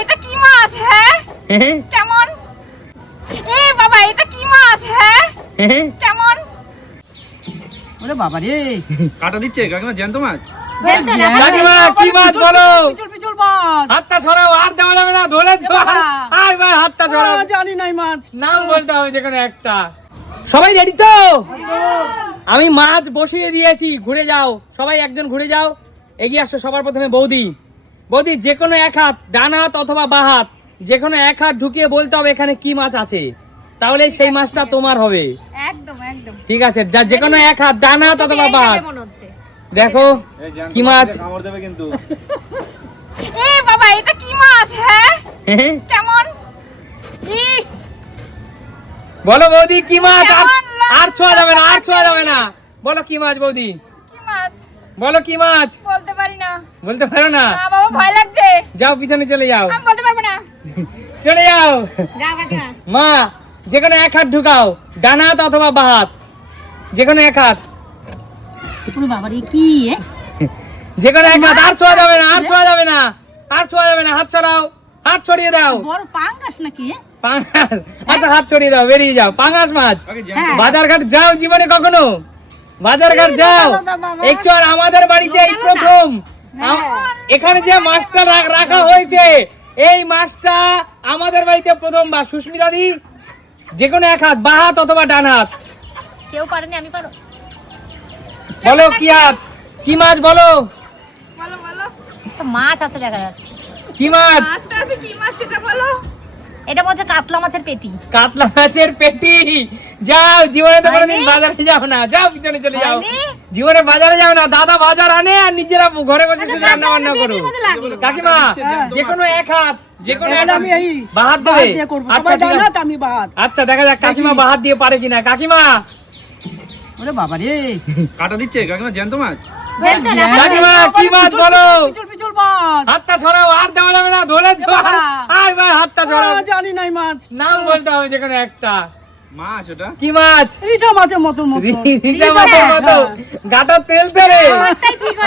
এটা কি মাছ হ্যাঁ? কেমন? এ বাবা এটা কি মাছ হ্যাঁ? কেমন? ওরে বাবা রে। কাটা দিচ্ছে কাকিমা জ্যান্ত মাছ? না কাকিমা কি মাছ বলো? পিছল পিছল মাছ। হাতটা সরাও আর দেওয়া যাবে না ধরেছ আয় ভাই হাতটা সরাও। জানি নাই মাছ। নাম বলতে হবে যে কোনো একটা। সবাই রেডি তো? আমি মাছ বসিয়ে দিয়েছি ঘুরে যাও। সবাই একজন ঘুরে যাও। এগিয়ে আসো সবার প্রথমে বৌদি। বৌদি যে কোনো এক হাত ডান হাত অথবা বা হাত যে কোনো এক হাত ঢুকিয়ে বলতে হবে এখানে কি মাছ আছে। তাহলে সেই মাছটা তোমার হবে। একদম একদম। ঠিক আছে যা যে কোনো এক হাত ডান হাত অথবা বা হাত দেখো কি মাছ? কামড় দেবে কিন্তু। এ বাবা এটা কি মাছ হ্যাঁ? কেমন? ইস! বলো বৌদি কি মাছ? আর আর ছোঁয়া যাবে না আর ছোঁয়া যাবে না। বলো কি মাছ বৌদি? বলো কি মাছ? বলতে পারি না। বলতে পারো না? বাবা ভয় লাগছে। যাও পিছনে চলে যাও। আমি বলতে পারব না। চলে যাও। যাও মা যে কোনো এক হাত ঢুকাও। ডান হাত অথবা বা হাত। যে কোনো এক হাত। ওরে বাবা রে কি এ? যে কোনো এক হাত। আর ছোঁয়া যাবে না আর ছোঁয়া যাবে না। আর ছোঁয়া যাবে না হাত ছড়াও হাত ছড়িয়ে দাও। বড় পাঙ্গাস নাকি? পাঙাশ আচ্ছা হাত ছড়িয়ে দাও বেরিয়ে যাও। পাঙাশ মাছ। হ্যাঁ। বাজার ঘাট যাও জীবনে কখনো। বাজার ঘাট যাও। একটু আর আমাদের বাড়িতে এই প্রথম। এখানে যে মাছটা রাখা হয়েছে এই মাছটা আমাদের বাড়িতে প্রথমবার। সুস্মিতা দি যে কোনো এক হাত বা হাত অথবা ডান হাত। কেউ পারেনি আমি পারো। বলো কি হাত? কি মাছ বলো? বলো বলো। মাছ আছে দেখা যাচ্ছে। কি মাছ? আছে কি মাছ সেটা বলো। এটা মনে হচ্ছে কাতলা মাছের পেটি। কাতলা মাছের পেটি। যাও জীবনে তো কোনোদিন বাজারে যাও না। যাও পিছনে চলে যাও। জীবনে বাজারে যাও না। দাদা বাজার আনে আর নিজেরা ঘরে বসে শুধু রান্না বান্না করো। কাকিমা যে কোনো এক হাত যে কোনো এক আমি এই বাহাত বাহাত দিয়ে করব। আচ্ছা ঠিক আছে। আমি বাহাত। আচ্ছা দেখা যাক কাকিমা বাহাত দিয়ে পারে কিনা। কাকিমা! ওরে বাবা রে কাটা দিচ্ছে কাকিমা জ্যান্ত মাছ? কাকিমা কি মাছ বলো? মাছ হাতটা সরাও আর দেওয়া যাবে না ধরেছ আয় ভাই হাতটা সরাও। জানি নাই মাছ। নাম বলতে হবে যে কোনো একটা। মাছ ওটা? কি মাছ? রিঠা মাছের মতো রিচা মাছের মতো। গাটা তেল তেলে।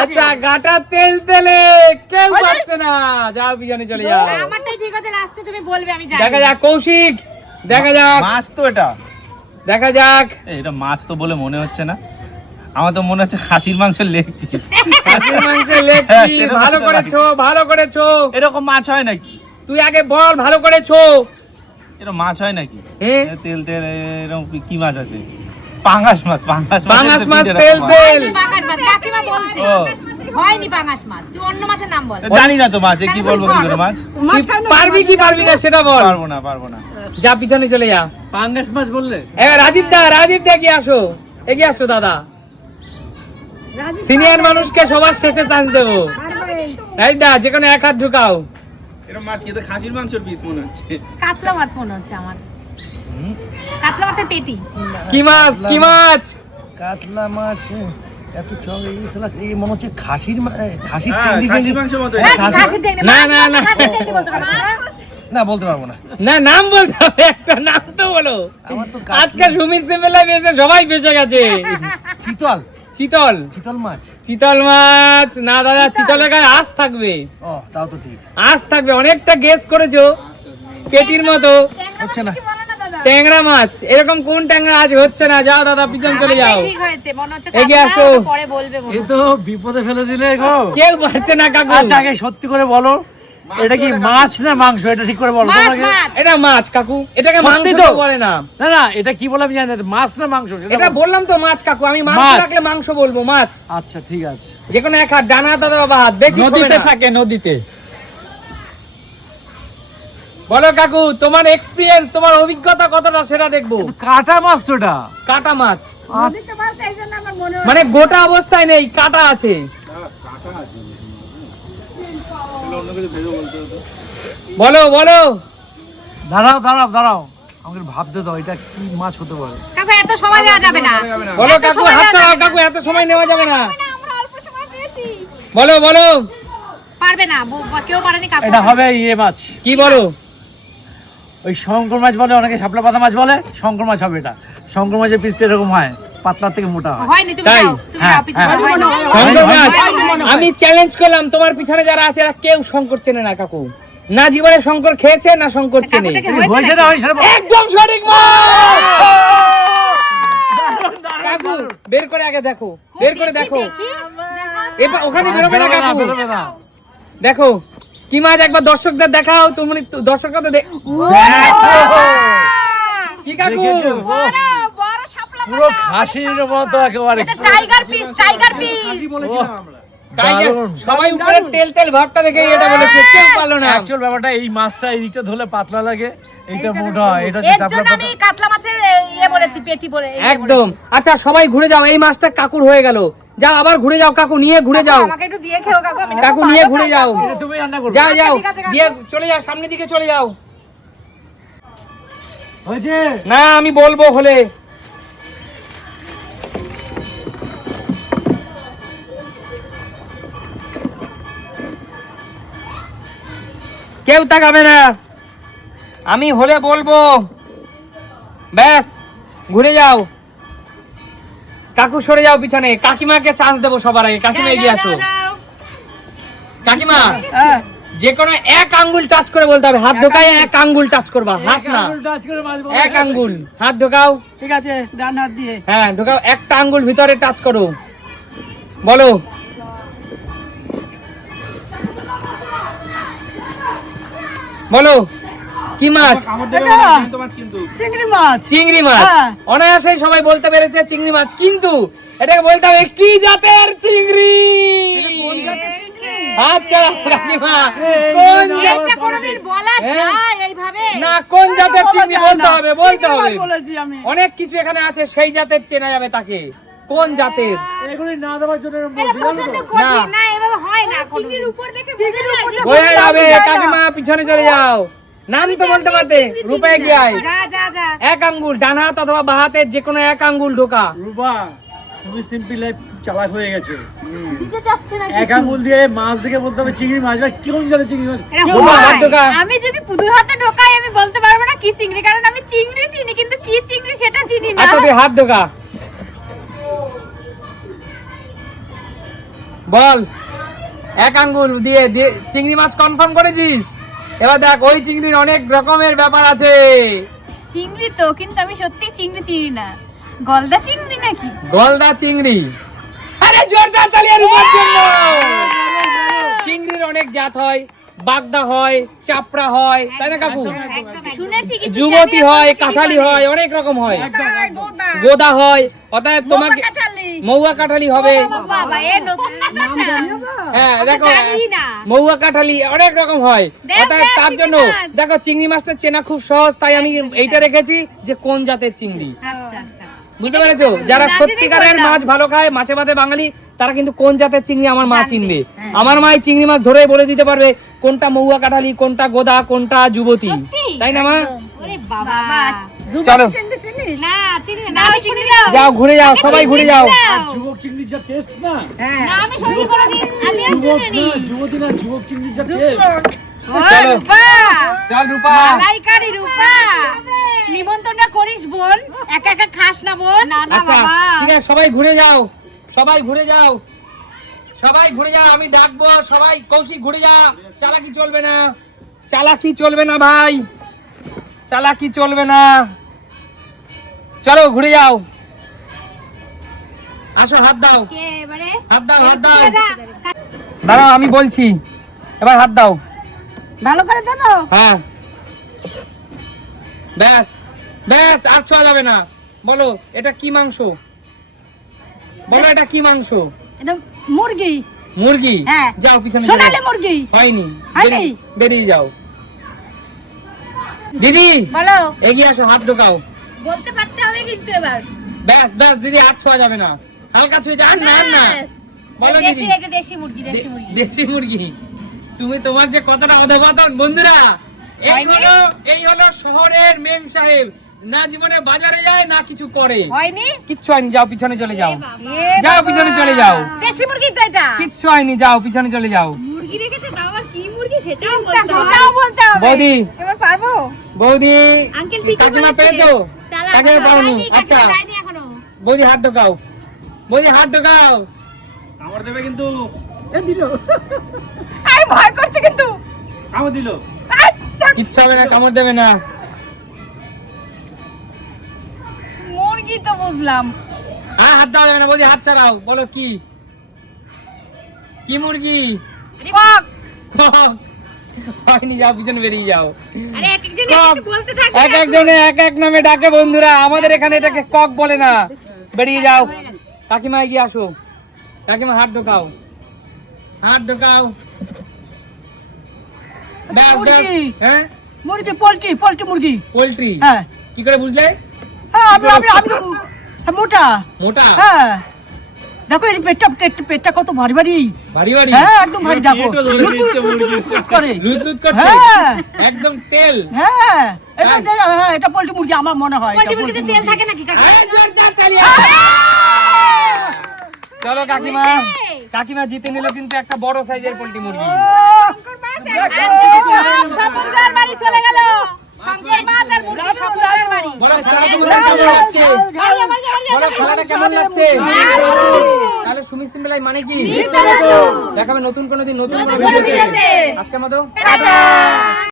আচ্ছা গাটা তেল তেলে। কেউ পাচ্ছে না। যাও পিছনে চলে যাও। আমারটাই ঠিক আছে লাস্টে তুমি বলবে আমি জানি। দেখা যাক কৌশিক। দেখা যাক। মাছ তো এটা। দেখা যাক। এটা মাছ তো বলে মনে হচ্ছে না। আমার তো মনে হচ্ছে খাসির মাংস লেগ পিস খাসির মাংসের লেগ হ্যাঁ, পিস ভালো করেছ ভালো করেছ। এরকম মাছ হয় নাকি? তুই আগে বল ভালো করেছ। এরকম মাছ হয় নাকি? তেল তেল এরকম কি- কি মাছ আছে? পাঙ্গাস মাছ পাঙ্গাস মাছের পাঙাশ মাছ তেল তেল। পাঙাশ মাছ কাকিমা বলছে। হয়নি পাঙাশ মাছ তুই অন্য মাছের নাম বল। জানি না তো মাছ কি বলব কি করে মাছ? পারবি কি পারবি না সেটা বল। পারব না পারব না। যা পিছনে চলে যা। পাঙ্গাস মাছ বললে? রাজীব দা রাজীব দা এগিয়ে আসো। এগিয়ে আসো দাদা। সিনিয়র মানুষকে সবার শেষে চান্স দেবো। রাজীব দা যে কোনো এক হাত ঢুকাও। এরকম মাছ খেতে খাসির মাংসের পিস মনে হচ্ছে। কাতলা মাছ মনে হচ্ছে আমার। কাতলা মাছের পেটি। কি মাছ কি মাছ। কাতলা মাছ এত চল এই এই মনে হচ্ছে খাসির খাসির হ্যাঁ, টেন্ডি মতো হ্যাঁ, না, না, না। খাসির টেকনি বলছো কেন? না বলতে পারব না। না নাম বলতে হবে একটা নাম তো বলো। আমার তো আজকে সুমিত সিমেলা এসে সবাই বেসে গেছে। চিতল। চিতল। চিতল মাছ? চিতল মাছ। না দাদা চিতলের গায়ে আঁশ থাকবে। ও তাও তো ঠিক। আঁশ থাকবে। অনেকটা গেস করেছ। পেটির মতো। হচ্ছে না। ট্যাংরা মাছ। এরকম কোন ট্যাংরা আজ হচ্ছে না? যাও দাদা পিছন চলে যাও। ঠিক হয়েছে। মনে হচ্ছে এগিয়ে আসো। পরে বলবে তো বিপদে ফেলে দিলে গো। কেউ পারছে না কাকু। আচ্ছা আগে সত্যি করে বলো। এটা কি মাছ না মাংস? এটা ঠিক করে বলো। তোমাকে এটা মাছ কাকু। এটাকে মাংস তো? বলে না। না না এটা কি বলে আমি জানি না। মাছ না মাংস? এটা বললাম তো মাছ কাকু। আমি মাংস রাখলে মাংস বলব মাছ। আচ্ছা ঠিক আছে। যে কোনো এক হাত ডানা হাত বা হাত বেশি নদীতে থাকে নদীতে। বলো কাকু তোমার এক্সপিরিয়েন্স তোমার অভিজ্ঞতা কতটা সেটা দেখব। কাটা মাছ তো এটা। কাটা মাছ। মানে গোটা অবস্থায় নেই কাটা আছে। বলো বলো। দাঁড়াও দাঁড়াও দাঁড়াও। আমাকে ভাবতে দাও এটা কি মাছ হতে পারে? কাকু এত সময় দেওয়া যাবে না। বলো কাকু হাত চালাও কাকু এত সময় নেওয়া যাবে না। আমরা অল্প সময় পেয়েছি বলো বলো। পারবে না কেউ পারেনি কাকু। এটা হবে ইয়ে মাছ। কি বলো? ওই শঙ্কর মাছ বলে অনেকে শাপলা পাতা মাছ বলে শঙ্কর মাছ হবে এটা। শঙ্কর মাছের পিসটা এরকম হয়। পাতলা থেকে মোটা হয়। তাই? হ্যাঁ, হ্যাঁ। হয়, হয়, আমি চ্যালেঞ্জ করলাম তোমার পিছনে যারা আছে এরা কেউ শঙ্কর চেনে না কাকু। না জীবনে শঙ্কর খেয়েছে না শঙ্কর চেনে। একদম সঠিক বের করে আগে দেখো বের করে দেখো। এবার ওখানে বেরোবে না কাকু। দেখো কি মাছ একবার দর্শকদের দেখাও তুমি দর্শকরা তো দেখ। কি কাকু দেখেছ? ও, বড় বড় শাপলা পুরো খাসির মতো একেবারে। Tiger piece tiger piece tiger দারুণ। সবাই উপরে তেল তেল ভাবটা দেখে এটা বলেছে কেউ পারল না। অ্যাকচুয়াল ব্যাপারটা এই মাছটা এই দিকটা পাতলা লাগে এইটা মোটা এটা হচ্ছে এর চাপড়া জন্য আমি কাতলা মাছের ইয়ে বলেছি পেটি বলে ইয়ে একদম। আচ্ছা সবাই ঘুরে যাও এই মাছটা কাকুর হয়ে গেল। যাও আবার ঘুরে যাও কাকু নিয়ে ঘুরে যাও। আমাকে একটু দিয়ে খেও কাকু আমি কাকু নিয়ে ঘুরে যাও। এটা তুমি রান্না করবে যাও যাও ঠিক আছে, কাকু। দিয়ে চলে যাও সামনের দিকে চলে যাও। হয়েছে? না আমি বলব হলে। কেউ তাকাবে না। আমি হলে বলব ব্যাস ঘুরে যাও। কাকু সরে যাও পিছনে। কাকিমাকে চান্স দেবো সবার আগে। কাকিমা এগিয়ে আসো। কাকিমা হ্যাঁ। যে কোনো এক আঙ্গুল টাচ করে বলতে হবে। হাত ঢোকায় এক আঙ্গুল টাচ করবা হাত না। টাচ করে মাছ এক আঙ্গুল। হাত ঢোকাও। ঠিক আছে ডান হাত দিয়ে। হ্যাঁ ঢোকাও। একটা আঙ্গুল ভিতরে টাচ করো। বলো। বলো। কি মাছ? এটা মাছ কিন্তু। চিংড়ি মাছ। চিংড়ি মাছ। হ্যাঁ। অনায়াসে সবাই বলতে পেরেছে চিংড়ি মাছ কিন্তু এটাকে বলতে হবে কি জাতের চিংড়ি? আচ্ছা কাকিমা কোন জাত- এটা বলা হ্যাঁ। যায় এইভাবে। না কোন জাতের চিংড়ি বলতে হবে বলতে হবে। অনেক কিছু এখানে আছে সেই জাতের চেনা যাবে তাকে। কোন জাতের? এগুলি না দেওয়ার জন্য না। এভাবে হয় না চিংড়ির উপর দেখে বোঝা যাবে? কাকিমা পিছনে চলে যাও। নাম তো বলতে পারতে। রূপায় গিয়ায় যা যা যা। এক আঙ্গুল ডান হাত অথবা বাঁ হাতের যে কোনো এক আঙ্গুল ঢোকা। রুবা তুমি সিম্পল লাইফ চালাক হয়ে গেছে। এক আঙুল দিয়ে মাছ দেখে বলতে হবে চিংড়ি মাছ ভাই কোন জাতের চিংড়ি মাছ। আমি যদি পুদু হাতে ঢোকাই আমি বলতে পারব না কি চিংড়ি কারণ আমি চিংড়ি চিনি কিন্তু কি চিংড়ি সেটা চিনি না। আচ্ছা তুই হাত ঢোকা। বল। এক আঙ্গুল দিয়ে দিয়ে চিংড়ি মাছ কনফার্ম করেছিস? এবার দেখ ওই চিংড়ির অনেক রকমের ব্যাপার আছে। চিংড়ি তো কিন্তু আমি সত্যি চিংড়ি চিনি না। গলদা চিংড়ি নাকি? গলদা চিংড়ি। আরে জোরদার চালিয়ে রূপার জন্য। চিংড়ির অনেক জাত হয় বাগদা হয় চাপড়া হয় তাই না কাকু? শুনেছি কিন্তু যুবতী হয় কাঁঠালি হয় অনেক রকম হয়। গোদা হয় অতএব তোমাকে মৌয়া কাঁঠালি হবে। হ্যাঁ দেখো মৌয়া কাঁঠালি অনেক রকম হয়। তার জন্য দেখো চিংড়ি মাছটা চেনা খুব সহজ তাই আমি এইটা রেখেছি যে কোন জাতের চিংড়ি। আচ্ছা আচ্ছা। বুঝতে পেরেছ? যারা সত্যিকারের মাছ ভালো খায় মাছে ভাতে বাঙালি তারা কিন্তু কোন জাতের চিংড়ি আমার মা চিনবে। হ্যাঁ। আমার মা চিংড়ি মাছ ধরে বলে দিতে পারবে কোনটা মৌয়া কাঁঠালি কোনটা গোদা কোনটা যুবতী। তাই না মা? ওরে না চিনি না আমি চিংড়ি দাও যাও ঘুরে যাও সবাই ঘুরে যাও। যুবক চিংড়ির যা টেস্ট না? না আমি শরীর করে দিই আমি আর যুবক না যুবক চিংড়ির যা টেস্ট ও রূপা। চল রূপা। মালাইকারি রূপা। নিমন্ত্রণটা করিস বোন। একা একা খাস না বোন। না না আচ্ছা ঠিক আছে সবাই ঘুরে যাও। সবাই ঘুরে যাও। সবাই ঘুরে যাও আমি ডাকবো। সবাই কৌশিক ঘুরে যা। চালাকি চলবে না। চালাকি চলবে না ভাই। চালাকি চলবে না। চলো ঘুরে যাও। আসো হাত দাও। হাত দাও হাত দাও। দাঁড়াও আমি বলছি এবার হাত দাও। ভালো করে দেবো? হ্যাঁ। ব্যাস ব্যাস আর ছোঁয়া যাবে না। বলো এটা কি মাংস? বলো এটা কি মাংস? এটা মুরগি। মুরগি? হ্যাঁ। যাও পিছনে সোনালি মুরগি। হয়নি। হয়নি? বেরিয়ে- বেরিয়ে যাও। দিদি! বলো। এগিয়ে আসো হাত ঢোকাও। বলতে পারতে হবে কিন্তু এবার। ব্যাস ব্যাস দিদি হাত ছোঁয়া যাবে না। হালকা ছুঁয়ে যা আর না আর না। বলো দেশি দিদি। এটা দেশি মুরগি দেশি মুরগি। দেশি মুরগি। তুমি তোমার যে কতটা অধপতন বন্ধুরা এই হলো এই হলো শহরের মেম সাহেব। না জীবনে বাজারে যায় না কিছু করে। হয়নি? কিচ্ছু হয়নি যাও পিছনে চলে যাও। যাও পিছনে চলে যাও। দেশি মুরগি তো এটা। কিচ্ছু হয়নি যাও পিছনে চলে যাও। মুরগি রেখেছে তাও আবার কি মুরগি সেটাও বলতে হবে। সেটাও বলতে হবে। বৌদি। এবার পারব? বৌদি আঙ্কেল ঠিকই বলেছে। পেয়েছ? কাকিমা পাওনি আচ্ছা। বৌদি হাত ঢোকাও। বৌদি হাত ঢোকাও। আমার দেবে কিন্তু। এ দিল। আমি ভয় করছে কিন্তু। কামড় দিল। কিচ্ছু হবে না কামড় দেবে না। মুরগি তো বুঝলাম। হ্যাঁ হাত দেওয়া যাবে না বৌদি হাত ছাড়াও বলো কি? কি মুরগি? কক। কক। হয়নি যাও পিছনে বেরিয়ে যাও। এক একজন এক একজনে এক এক নামে ডাকে বন্ধুরা আমাদের এখানে এটাকে কক বলে না। বেরিয়ে যাও। কাকিমা এগিয়ে আসো। কাকিমা হাত ঢোকাও। হাত ঢোকাও। ব্যাস ব্যাস। হ্যাঁ? মুরগি পোলট্রি পোলট্রি মুরগি। পোল্ট্রি? হ্যাঁ। কি করে বুঝলে? হ্যাঁ আমি আমি আমি তো হ্যাঁ, মোটা। মোটা? হ্যাঁ। দেখো এই পেটটা পেট- পেটটা কত ভারী ভারী। ভারী ভারী। হ্যাঁ একদম ভারী দেখো। লুতুর করে। লুত লুত করছে। হ্যাঁ। একদম তেল। হ্যাঁ। এটা তাই? হ্যাঁ এটা পোলট্রি মুরগি আমার মনে হয়। পোল্ট্রি মুরগিতে তেল থাকে নাকি কাকা? জোরদার তালি। চলো কাকিমা। কাকিমা জিতে নিল কিন্তু একটা বড় সাইজের পোল্ট্রি মুরগি। স্বপনজার বাড়ি চলে গেল। মাছ আর মুরগি বাড়ি। খেলাটা কেমন লাগছে? তাহলে সুমি মেলায় মানে কি? দেখাবে নতুন কোনো দিন নতুন কোনো ভিডিওতে। আজকের মতো